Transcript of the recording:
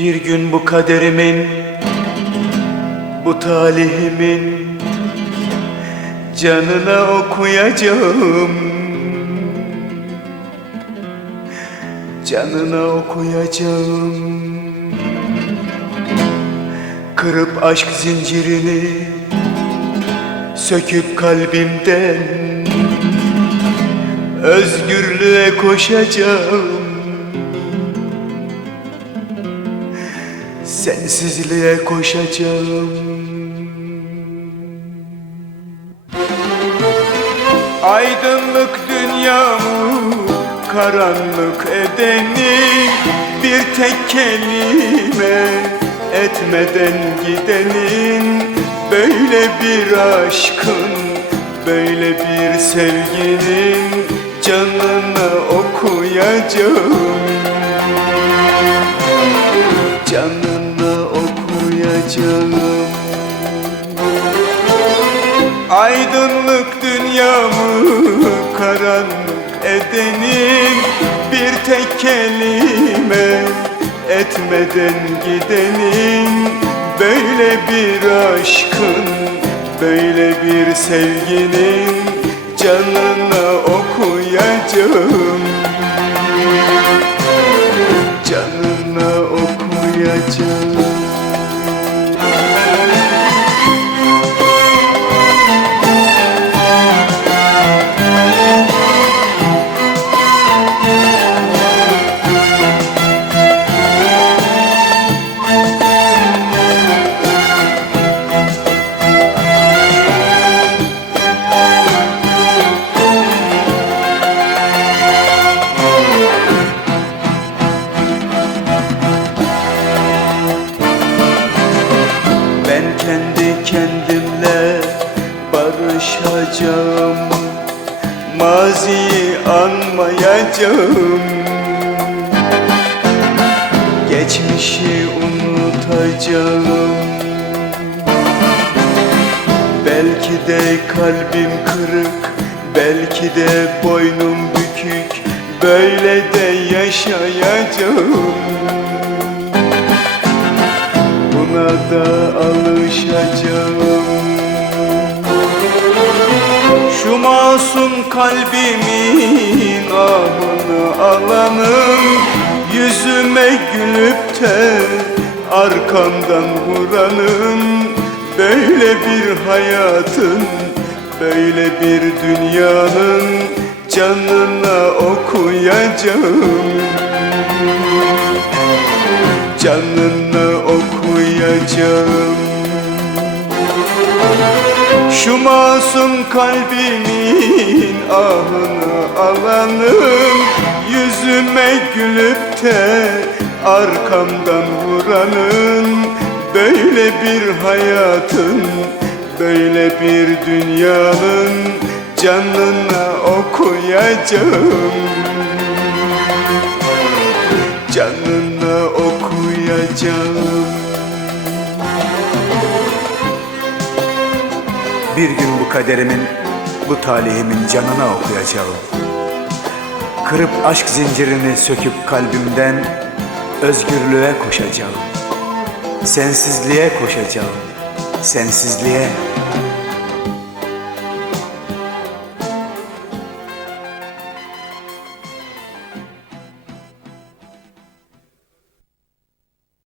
Bir gün bu kaderimin, bu talihimin canına okuyacağım. Canına okuyacağım. Kırıp aşk zincirini söküp kalbimden özgürlüğe koşacağım. Sensizliğe koşacağım. Aydınlık dünyamı karanlık edeni bir tek kelime etmeden gidenin böyle bir aşkın böyle bir sevginin canını okuyacağım canını okuyacağım Aydınlık dünyamı karanlık edenin bir tek kelime etmeden gidenin. Böyle bir aşkın böyle bir sevginin canını okuyacağım. Canını okuyacağım kendimle barışacağım. Maziyi anmayacağım. Geçmişi unutacağım. Belki de kalbim kırık Belki de boynum bükük. Böyle de yaşayacağım. Buna da alışacağım kalbimin ahını alanım. Yüzüme gülüp de arkamdan vuranım. Böyle bir hayatın, böyle bir dünyanın Canına okuyacağım. Canını okuyacağım Şu masum kalbimin ahını alanım. Yüzüme gülüp de arkamdan vuranın Böyle bir hayatın, böyle bir dünyanın Canına okuyacağım. Canına okuyacağım Bir gün bu kaderimin, bu talihimin canına okuyacağım. Kırıp aşk zincirini söküp kalbimden özgürlüğe koşacağım. Sensizliğe koşacağım. Sensizliğe.